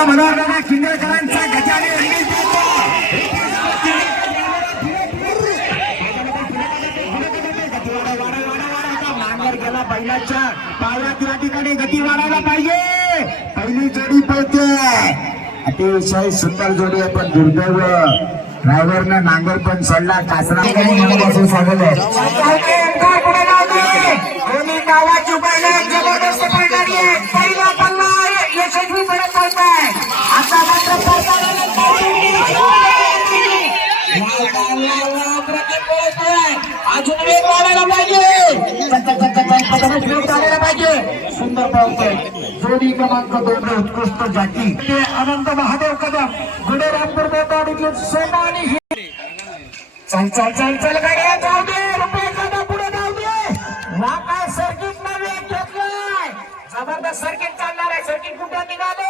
मित्रांनो मनोहरदादा किंगळकरांचा गजाने नांगर गेला बैलाच्या पायात या ठिकाणी गती वाढायला पाहिजे. पहिली जोडी पळते, अतिशय सुंदर जोडी आहे, पण दुर्दैव ड्रायव्हरनं नांगर पण सोडला. कासरा मनापासून सांगलं गावाची बैल जबरदस्त पळणारी आहे. पहिला पल्ला यशस्वीपणे पळताय. आता मात्र अजून वेग वाढायला पाहिजे. सुंदर पळतोय. जोडी क्रमांक 2 उत्कृष्ट जाती ते अनंत महादेव कदम गुडेरामपूर बेताडीतून सोना आणि चल चल चल चल गाड्या जाऊ दे. रुपये कदा पुढे जाऊ दे. वा काय सर्किट नव्हे घेतलाय. जबरदस्त सर्किट चालणार आहे. सर्किट कुठं निघालं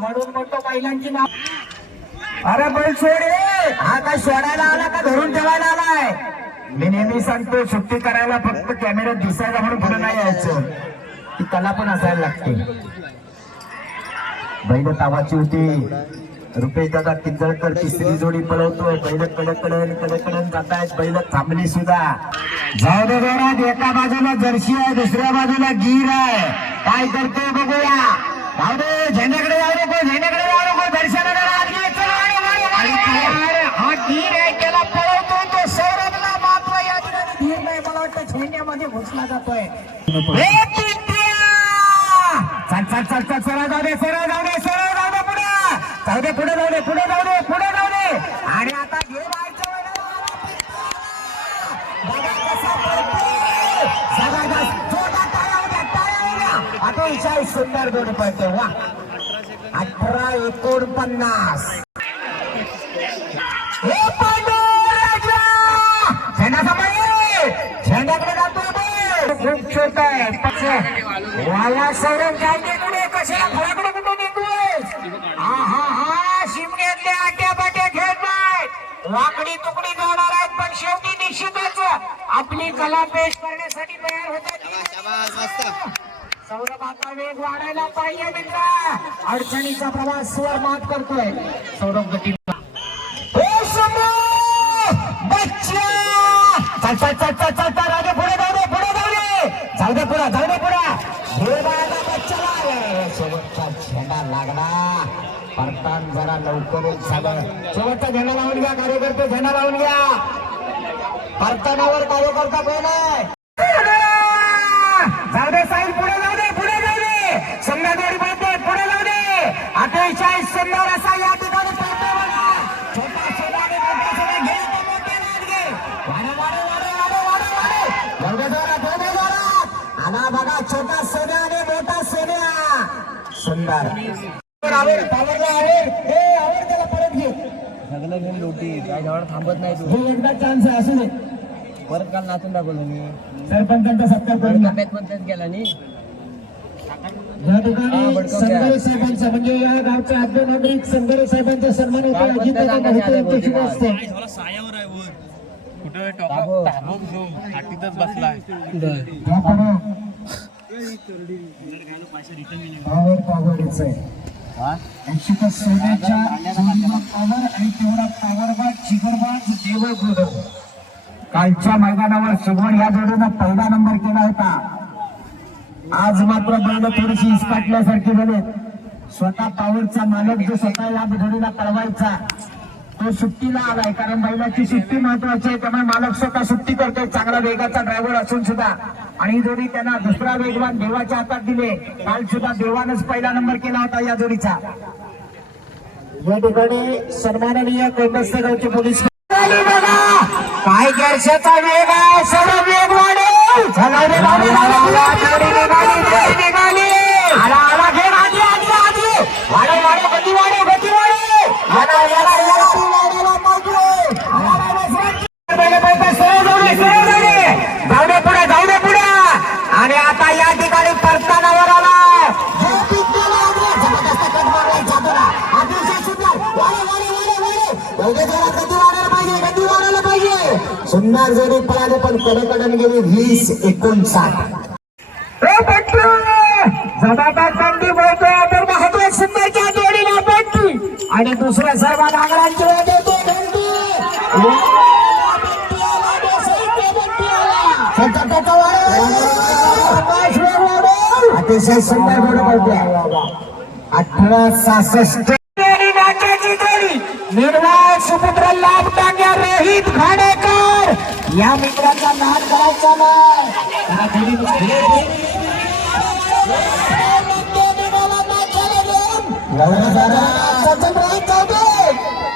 म्हणून म्हणतो बैलांची नाव. अरे बैल सोडे. हा काय सोडायला आला का धरून ठेवायला आलाय. मी नेहमी सांगतो सुट्टी करायला फक्त कॅमेऱ्यात दिसायला म्हणून पुढे नाही यायचं. ती कला पण असायला लागते. बैल तावाची होती. रुपये दादा किंजळकर तिसरी जोडी पळवतोय. बैल कडकडन जातायत. बैल थांबली सुद्धा. जाऊ दे जोरात. एका बाजूला जर्सी आहे, दुसऱ्या बाजूला गीर आहे. काय करतोय बघूया. जाऊ दे. झेंड्याकडे जाऊ नको, झेंड्याकडे जाऊ नको. दर्शनाला हा गीर आहे, त्याला पळवतो तो. सौरभला मात्र या ठिकाणी धीर नाही. मला वाटतं झेंड्यामध्ये घुसला जातोय. चल चल चल चल सरळ जाऊ दे, सरळ जाऊ दे, सरळ जाऊ दे. पुढे जाऊ दे, पुढे जाऊ दे, पुढे जाऊ दे, पुढे जाऊ दे. आणि आता घे व्हायचं अतिशय सुंदर जोडी पडते. वा 18-49. झेंड्याकडे जातो. खूप छोट आहे. वाला सौरभ जायकडे कशाला फळाकडे कुठे निघतोयस. हा हा हा शिमग्यातले आट्या बाट्या खेळत नाही. वाकडी तुकडी जाणार आहेत, पण शेवटी निश्चितच आपली कला पेश करण्यासाठी तयार होतात. सौरभ आता वेग वाढायला पाहिजे मित्रा. अडचणीचा प्रवास स्वर मात करतोय सौरभ गती. चल चल चल चल चल चल. राजे पुढे जाऊ दे, पुढे जाऊ दे. जाऊ दे पुढे, जाऊ दे पुढे. हे बाळा बच्चाला शेवटचा झेंडा लागला. परतान जरा लवकरच झालं. शेवटचा झेंडा लावून घ्या कार्यकर्ते. झेंडा लावून घ्या. परतानावर कार्यकर्ता कोण आहे. जाऊ दे साईल. पुढे जाऊ दे, पुढे जाऊ दे. समजा जोडी पळते. पुढे जाऊ दे. अतिशय सुंदर असा या ठिकाणी पळतो बघा. छोटा सोनाने मोठा सोना घे. मोठे नाद घे. वाडे वाडे वाडे वाडे वाडे वाडे. एवढे जोरात, एवढे जोरात. आला बघा छोटा सोन्या आणि मोठा सोन्या. सुंदर आवड पावरला आवड. हे आवड त्याला परत घे. सगळं घेऊन लोटी काय जवळ थांबत नाही तू. हे एकदा चान्स आहे. असू दे. परत काल नाचून दाखवलं मी. सरपंचांचा सत्कार करून घ्या. पण तेच गेला नाही. या ठिकाणी संगरे साहेबांचा म्हणजे या गावचे आद्य नागरिक संगरे साहेबांचा सन्मान होतो. अजित दादा मोहिते यांच्या शुभ हस्ते. सायावर आहे वर कुठं टॉप हाटीतच बसलाय. पावर पावरच आहे. निश्चितच सोन्याच्या पावर आणि तेवढा पावरबाज जिगरबाज देवगुरु. कालच्या मैदानावर सुगवण या जोडीनं पहिला नंबर केला होता. आज मात्र बैल थोडीशी इसकाटल्यासारखी झाले. स्वतः पावरचा मालक जो स्वतः या जोडीला पळवायचा तो सुट्टीला आलाय. कारण बैलाची सुट्टी महत्वाची आहे. त्यामुळे मालक स्वतः सुट्टी करतोय. चांगला वेगाचा ड्रायव्हर असून सुद्धा. आणि ही जोडी त्यांना दुसरा वेगवान देवाच्या हातात दिले. काल सुद्धा देवानच पहिला नंबर केला होता या जोडीचा. या ठिकाणी सन्माननीय कोंबस्ते गावचे पोलीस काय वर्षाचा वेग आहे. सर्व वेग वाढेल. जाऊ दे पुढे, जाऊ दे पुढे. आणि आता या ठिकाणी परतानावर आला. सुंदर जोडी पळाली पण कडेकडून गेली. 20-59. जबरदस्त संधी बोलतोय. तर महत्वाची सुंदर आणि दुसऱ्या सर्व नागरांची वेळ देतो घंटी. अतिशय सुंदर गोड बोलते. 1866 निर्वाळ सुपुत्र लाभ टाक्या रोहित खाडेकर या मित्राचा नाद करायचा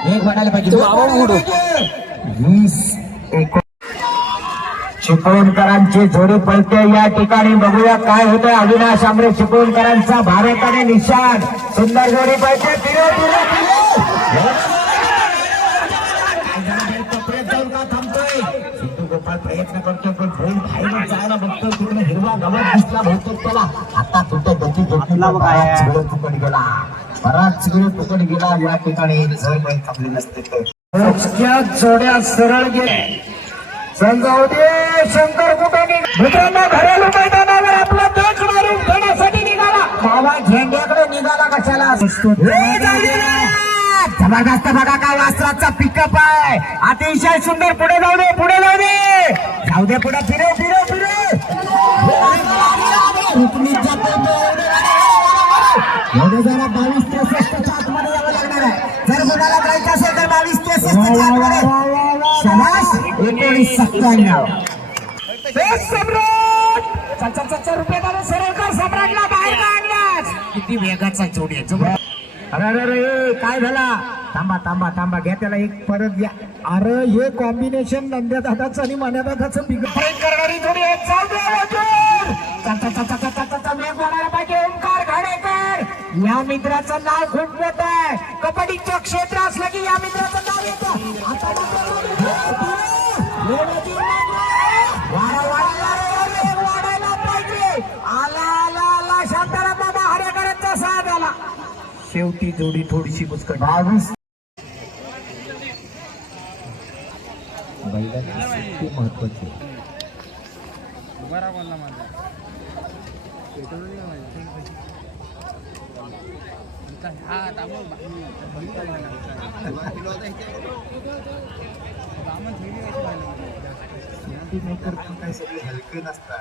एक म्हणायला पाहिजे. 20 चिपळूणकरांची जोडी पळते या ठिकाणी. बघूया काय होतंय. अविनाश आमरे चिपळूणकरांचा भारताने निशाण. सुंदर जोडी पळते. प्रयत्न करतो पण बैल बाहेर जायला बघतो. तिकडे हिरवा गवत दिसला बहुतेक त्याला. आता कुठे गती घेतला बराच वेळ फुकट गेला. बराच वेळ फुकट गेला या ठिकाणी. जर बैल थांबले नसते तर जोड्या सरळ गेले. संजय शंकर कुठे मित्रांनो घरेलू मैदानावर आपला देश मारून घेण्यासाठी निघाला. बाबा झेंड्याकडे निघाला कशाला. जबरदस्त बघा काय वासराचा पिकअप आहे. अतिशय सुंदर. पुढे जाऊ दे पुढे जाऊ दे जाऊ दे पुढे फिरव फिरव फिरव. एवढे जरा 22-63 आतमध्ये यावं लागणार आहे. जर मुलाला जायचं असेल तर 22-63 आतमध्ये. 1997 रुपये सरकार सम्राटला बाहेर काढल्यास. किती वेगाचा जोडी आहे. अरे काय झाला. थांबा थांबा थांबा घ्या त्याला एक परत घ्या. अरे हे कॉम्बिनेशन नंद्या दादाचं आणि मान्या दादाचं बिघडून करणारी जोडी आहे. पाहिजे ओंकार घाडेकर या मित्राचं नाव खूप मोठं आहे. कबड्डीचं क्षेत्र असलं की या मित्राचं नाव येतं. वाढायला पाहिजे. आला आला आला शांताराम बाबा हरेकरांचा साथ आला. शेवटी जोडी थोडीशी मुस्कट. 22 महत्वाची. मेकर पण काही सगळे हलके नसतात.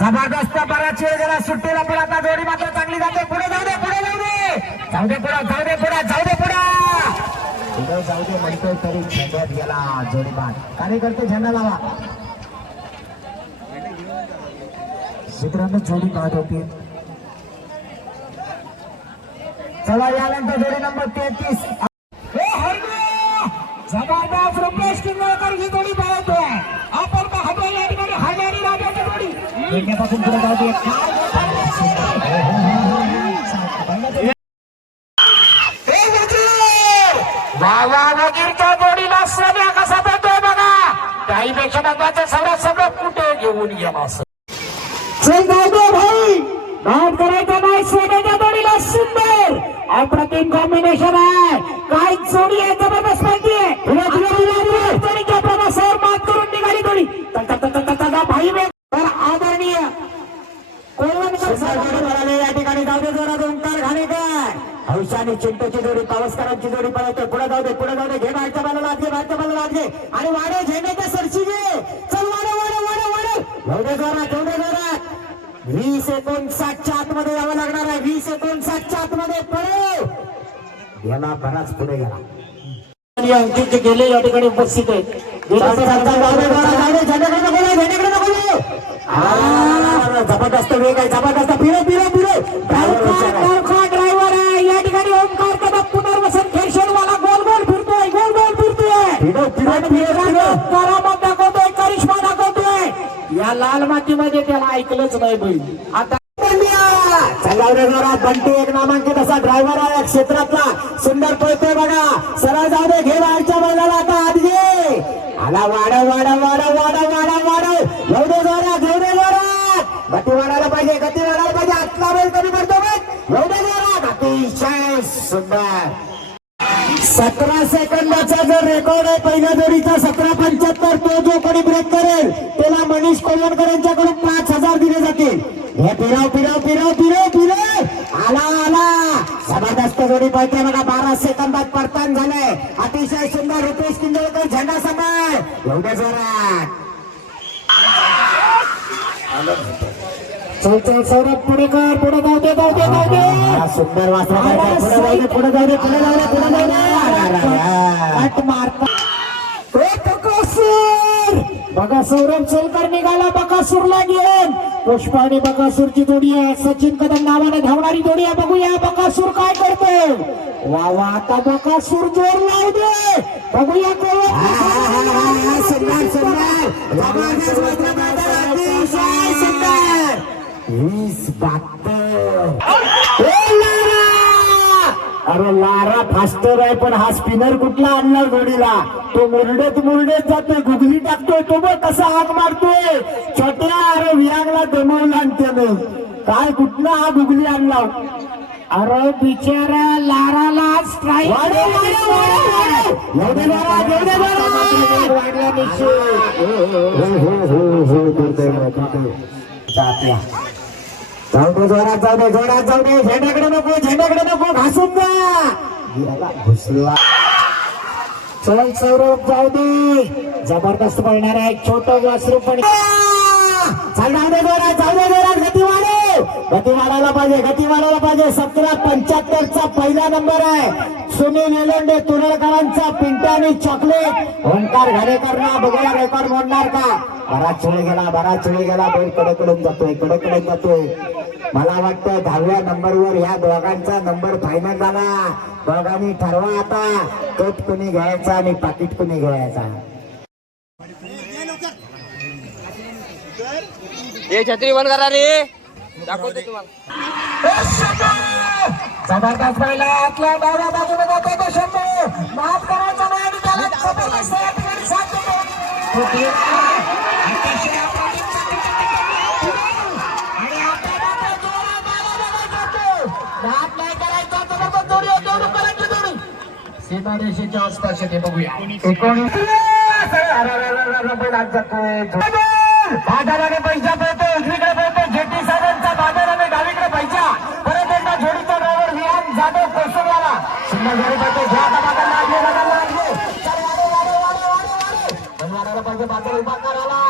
जबरदस्त बराच वेळ गेला सुट्टीला. पण आता जोडी मात्र चांगली जाते. पुढे जाऊ दे पुढे जाऊ दे जाऊ दे पुढे जाऊ दे पुढे जाऊ दे पुढे जाऊ दे म्हणतोय तरी झेंड्यात गेला जोडी बाद. कार्यकर्ते झेंडा लावा. मित्रांनो जोडी बाद होती. चला यानंतर जोडी नंबर 33 जबरदस्त रुपेश किंगळकर ही जोडी पाहतोय आपण. पाहतोय या ठिकाणी हजारी राजाची जोडी. पासून पुढे जाऊ दे. वावागीरच्या जोडीला सध्या कसा पडतोय बघा. त्याहीपेक्षा महत्वाचं सगळं कुठे घेऊन गेला असं. भाई नाद करायचं नाही. सोन्याच्या जोडीला सुंदर अप्रतिम कॉम्बिनेशन आहे. काय जोडी आहे. जबरदस्त माहिती आहे. जोडीच्या प्रवासावर मात करून निघाली जोडी. भाई आदरणीय या ठिकाणी जाऊ दे जोरात ओंकार घाणेकर. हौशानी चिंटूची जोडी पावसकरांची जोडी पळवते. पुढे जाऊ दे पुढे जाऊ दे. घे बाहेरच्या बाजूला घे बाहेरच्या बाजूला घे आणि वाडे झेंड्याच्या सरशी घे. चल वाडे वाडे वाडे वाडे. जाऊ दे जोरात जाऊ दे जोरात. 20-59 आतमध्ये यावं लागणार आहे. 20-59 आतमध्ये पळव याला बराच पुढे गेला. अंकित गेले या ठिकाणी उपस्थित आहेत. जबरदस्त वेग आहे. जबरदस्त फिरो फिरो फिरो. ड्रायव्हर आहे या ठिकाणी. ओंकार कदम पुनर्वसन खेळशेडवाला गोल गोल फिरतोय. गोल गोल फिरतोय. फिरो फिरो फिरो. करामत दाखवतोय. करिश्मा दाखवतोय. या लाल मातीमध्ये त्याला ऐकलंच नाही बैल. आता चलावरे जोरात. बंटी एक नामांकित असा ड्रायव्हर आहे क्षेत्रातला. सुंदर पळतोय बघा. सरळ जाऊ दे. घे बाहेरच्या बैलाला आता आत घे. आला वाडा वाडा वाडा वाडा वाडा वाडा. जाऊ दे जोरात जाऊ दे जोरात. गती वाढायला पाहिजे, गती वाढायला पाहिजे. आतला बैल कमी पडतो बघ, एवढ्या जोरात. अतिशय सुंदर. 17 सेकंदाचा जर रेकॉर्ड आहे पहिल्या जोडीचा 17:75, तो जो कोणी ब्रेक करेल त्याला मनीष कोल्हणकर यांच्याकडून 5,000 दिले जातील. हे फिरव फिरव फिरव फिरव फिरव, आला आला. जबरदस्त जोडी पळते बघा. 12 सेकंदात परतान झालंय. अतिशय सुंदर. रुपेश किंजळकर झेंडा सांभाळ, एवढ्या जोरात. चल चल सौरभ पुढे कर, पुढे जाऊ दे जाऊ दे जाऊ दे. सुंदर वासरा पुढे जाऊ दे पुढे जाऊ दे पुढे जाऊ दे पुढे जाऊ दे. हट मारता बघा. सौरभ सोलकर निघाला बकासूरला घेऊन. पुष्पा आणि बकासूरची जोडी आहे. सचिन कदम नावाने धावणारी जोडी आहे. बघूया बकासूर काय करतो. वा वा, आता बकासूर जोर लावू दे. बघूया सुंदर सुंदर. 20-72. अरे लारा फास्टर आहे, पण हा स्पिनर कुठला आणला जोडीला. तो मुरडेत जातोय, गुगली टाकतोय. तो बघ कसा हाक मारतोय छोट्या. अरे विरांगला दमवला त्यानं. काय कुठला हा गुगली आणला. अरे बिचारा लाराला स्ट्राईक. जाऊ दे जोरात, जाऊ दे जोरात, जाऊ दे. झेंड्याकडे नको, झेंड्याकडे नको, घासून जा. घुसला. चल सौरभ जाऊ दे. जबरदस्त पळणार आहे छोटं वासरू पण. चल जाऊ दे जोरात, जाऊ दे जोरात. गती वाढव, गती वाढायला पाहिजे, गती वाढायला पाहिजे. 17:75 पहिला नंबर आहे. सुनील एलोंडे तुरळकरांचा पिंट्या आणि चॉकलेट. ओंकार घाडेकरना बघूया रेकॉर्ड मोडणार का. बराच वेळ गेला. बैल कडेकडून जातोय. मला वाटतं 10व्या नंबरवर ह्या दोघांचा नंबर फायनल झाला. दोघांनी ठरवा आता कप कोणी घ्यायचा आणि पाकिट कोणी घ्यायचा. हे छत्री बंद करा रे, दाखवतो तुम्हाला. जबरदस्त पहिला आतला डाव्या बाजूने जातो तो शंभू. माफ करायचा नाही आणि त्याला जबरदस्त या ठिकाणी साथ देतो. सीमारेषेच्या आसपास येते बघूया. 19 बाजाराने पैसा पळतो, उजवीकडे पळतो. जेटी साहेबांचा बाजाराने डावीकडे पैसा. परत एकदा जोडीचा ड्रायव्हर विहान जाधव कोसरवाला. सुंदर जोडी पळतो. घ्या आता बाजार लागले. वाढायला पाहिजे. बाजार उभा करायला.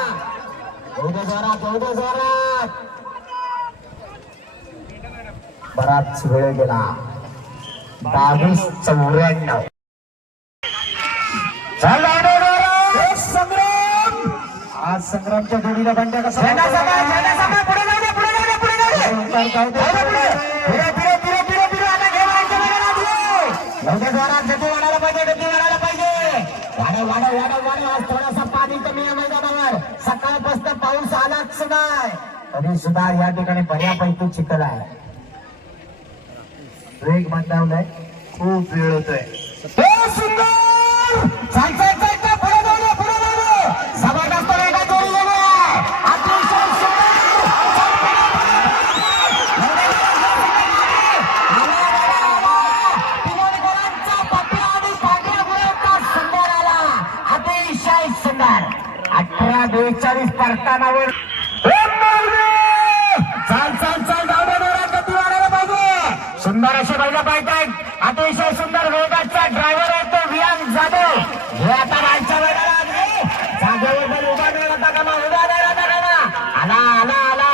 एवढे जोरात. बराच वेळ गेला. 22-94. संग्राम. आज संग्रामच्या जोडीला बंड्या कसा पुढे जाऊ दे, पुढे जाऊ दे, पुढे जाऊ दे. वाढायला पाहिजे. वाढव. आज थोडासा पाणी कमी आहे मैदानावर. सकाळपासून पाऊस आलाच नाही तरी सुद्धा या ठिकाणी बऱ्यापैकी चिखल आहे. वेग मंदावलाय. खूप वेळ होतोय. जबरदस्त वेगा जोडी अतिशय सुंदर. 18-42 परतानावर. सुंदर असे बैल पाहतायत. अतिशय सुंदर वेगाचा ड्रायव्हर आहे तो विहान जाधव. हे आता राहायच्या वेळेला जागेवर बैल उभा नाही राहता का, उभा नाही राहता का. आला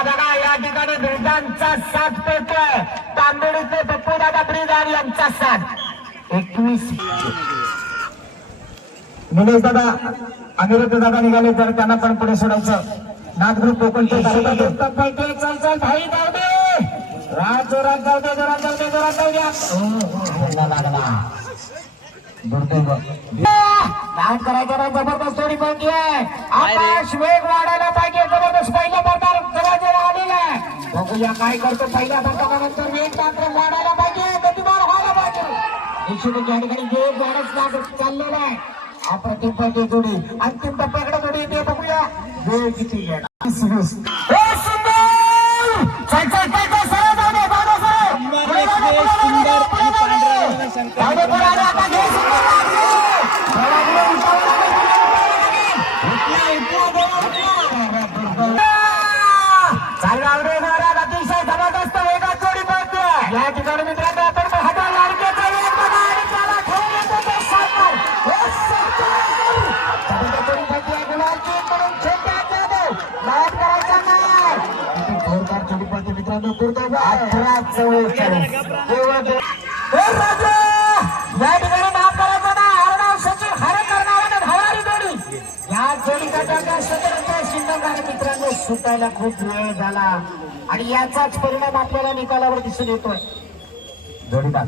बघा. या ठिकाणी ब्रिजांचा साथ पेटतोय. तांबेडीचे पप्पू दादा ब्रिजार यांचा साथ. 21 निलेश दादा अनिरुद्ध दादा निघाले तर त्यांना पण पुढे सोडायचं. नाथग्रुप कोकणचे कार्यकर्ते. चल भाई जाऊ दे. जोरात जाऊ दे. जबरदस्त जोडी पाहिजे. आकाश वेग वाढायला पाहिजे. जबरदस्त पहिला प्रकार जवळ आलेला आहे. बघूया काय करतो. पहिल्या प्रकारानंतर वेग मात्र वाढायला पाहिजे. गतिमान व्हायला पाहिजे. निश्चित या ठिकाणी वेग वाढत चाललेला आहे. अप्रतिम पाहिजे जोडी. अंतिम टप्प्याकडे जोडी येते. बघूया वेळ किती येणार. चल चल चल चल सरळ जाऊ दे सरळ. पुढे जाऊ दे, पुढे जाऊ दे, पुढे जाऊ दे. जाऊ दे, पुढे आले, आता घे सुंदर लागले. लागले, उठावं लागेल, उठला. चाल जाऊ दे महाराज, अतिशय जबरदस्त वेगात जोडी पळतोय. या ठिकाणी मित्रांनो आपण पाहतो लाडक्याचा वेग बघा आणि त्याला ठेवून येतो तो साकार. हे साकार. जबरदस्त जोडी पळतोय, गुलाबची म्हणून छोट्या जाधव. लाड करायचा नाही. किती जोरदार जोडी पळते मित्रांनो, गुरुदेव 18-44. हे राजा, या ठिकाणी नाव करायचं नाही. हरनाव सचिन हरकर नावाने धावणारी जोडी. या जोडीचा जगा सदरचा शिंदे मित्रांनो सुटायला खूप वेळ झाला आणि याचाच परिणाम आपल्याला निकालावर दिसून येतोय. जोडीदार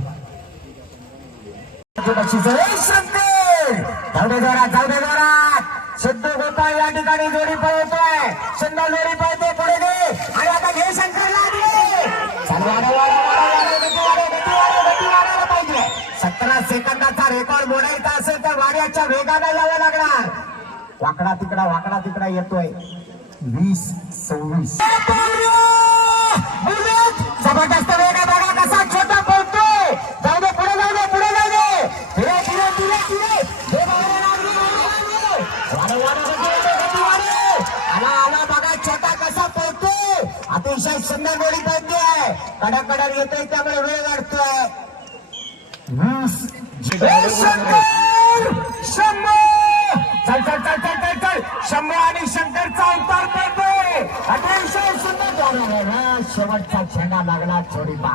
जाऊ दे जोरात. सिद्धू गोपाळ या ठिकाणी जोडी पळवतोय. सुंदर जोडी पळते, पुढे दे आणि आता घे शंकर लागले. गती वाढायला पाहिजे. 17 सेकंदाचा रेकॉर्ड मोडायचा असेल तर वाड्याच्या वेगाने जावं लागणार. वाकडा तिकडा येतोय. 20-26 जबरदस्त वेगा बघा कसा छोटा पळतोय. जाऊ दे, पुढे जाऊ दे, पुढे जाऊ दे. फिरे फिरे फिरे फिरे आला बघा छोटा कसा पळतोय. अतिशय सुंदर गोडी पळते. कडाकडा येतोय त्यामुळे वेळ वाढतोय. 100 चल चल चल चल चल चल. शंभू आणि शंकरचा उतार पडतोय. अतिशय सुंदर शेवटचा झेंडा लागला जोडीबा.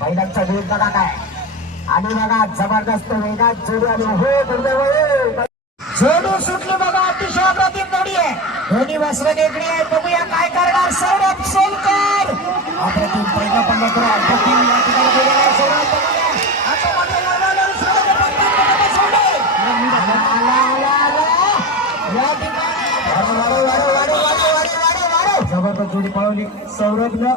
पहिल्यांचा वेग बघा काय आणि बघा जबरदस्त वेगात जोडी आली. हो दुर्दैव जोडू सुटली बघा. अतिशय अप्रतिम जोडी आहे. दोन्ही वस्त्र वेगळी आहे. बघूया काय करणार सौरभ सोलकर. अप्रतिम पहिला पण अप्रतिम या ठिकाणी गेलेला आहे सौरभ. जबरदस्त जोडी पळवली सौरभनं.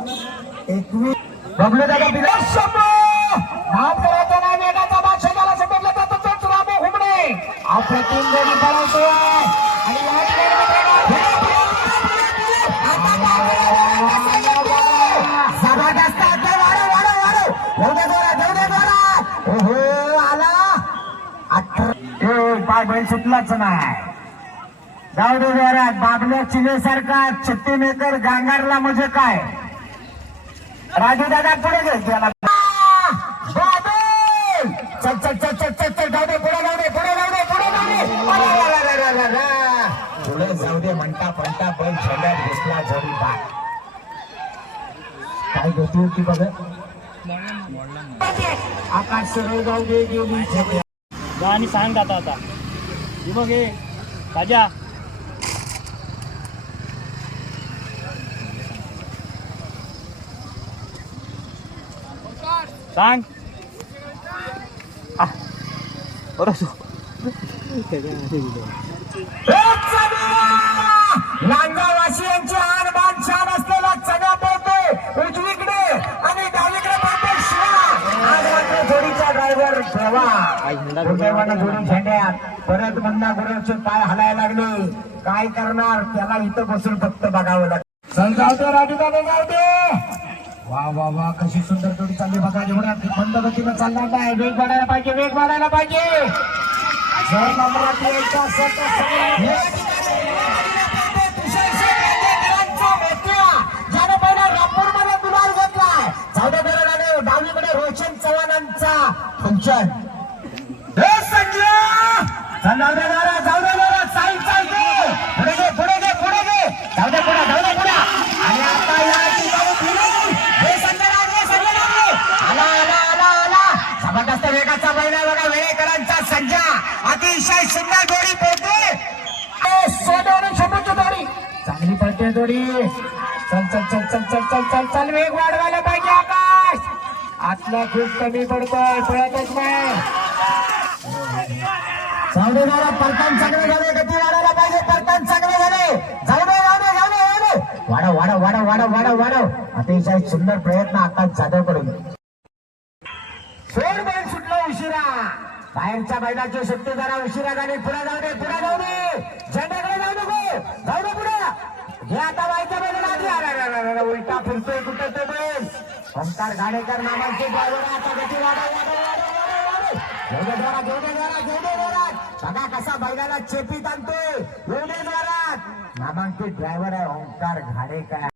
21 बबलू दादा बिलास नाव करायचं नाही. वेगाचा बादशाह ज्याला समजलं जातं तोच रामे हुमणे. अप्रतिम जोडी पळवतोय आणि जबरदस्त आला. 18 पाय बैल सुटलाच नाही. जाऊ दे जोरात. बाबल्या चिलेसारखा 36 मेकर गांगारला म्हणजे काय. राजू दादा पुढे घे त्याला. चल चल चल चल चल चल. जाऊ दे, पुढे जाऊ दे, पुढे जाऊ दे, पुढे जाऊ दे. पुढे जाऊ दे म्हणता म्हणता बैल झेंड्यात घुसला जोडी पाय. काय गती होती बघ. आकाश सरळ जाऊ दे गेली झेंड्या. आणि सांग आता मग हे राजा सांग. लांजावासियांची आन बान शान असलेला चगा पळतोय उजवीकडे आणि डावीकडे पळतोय शिवा. आज मात्र जोडीचा ड्रायव्हर ठेवा. दुर्दैवानं जोडी झेंड्यात. परत म्हणला गुरुचे पाय हलायला लागले. काय करणार त्याला इथं बसून फक्त बघावं लागतं. चल जाऊ दे राजू दादा, जाऊ दे. वा वा वा कशी सुंदर जोडी चालली बघा. एवढ्या मंद गतीनं चालणार नाही. वेग वाढायला पाहिजे, वेग वाढायला पाहिजे. जर नंबरात यायचं असेल तर ज्याने पहिला रामपूरमध्ये गुलाल घेतलाय. जाऊ दे बरं. डावीकडे रोशन चव्हाणांचा फंक्शन. जाऊ दे बरं, जाऊ दे बरं. साईड चालते. पुढे घे, पुढे घे, पुढे घे. जाऊ दे पुढे, जाऊ दे पुढे. आणि आता या जबरदस्त वेगाचा बैल बघा. वेळेकरांचा संजा. अतिशय सुंदर जोडी पळते. सोडवून शंभूची जोडी चांगली पळते जोडी. चल चल चल चल चल चल चल चल. वेग वाढवायला पाहिजे आकाश. आतला खूप कमी पडतोय, पळतच नाही. जाऊ दे जरा. परतन चांगले झाले. गती वाढायला पाहिजे. परतन चांगले झाले. जाऊ दे, जाऊ दे, जाऊ दे, जाऊ दे. वाढव वाढव वाढव वाढव वाढव वाढव. अतिशय सुंदर प्रयत्न आकाश जाधव कडून. सोड बैल सुटला उशिरा. बाहेरच्या बैलाची सुट्टी जरा उशिरा झाली. पुढे जाऊ दे, पुढे जाऊ दे. झेंड्याकडे जाऊ नको. जाऊ दे पुढे. हे आता व्हायचं बघा उलटा फिरतोय कुठं तो बैल ओंकार घाडेकर नामांचे ड्रायव्हर आता गती बघा कसा बैलाला चेपीत आणतोय एवढे जोरात नामांकित ड्रायव्हर आहे ओंकार घाडेकर.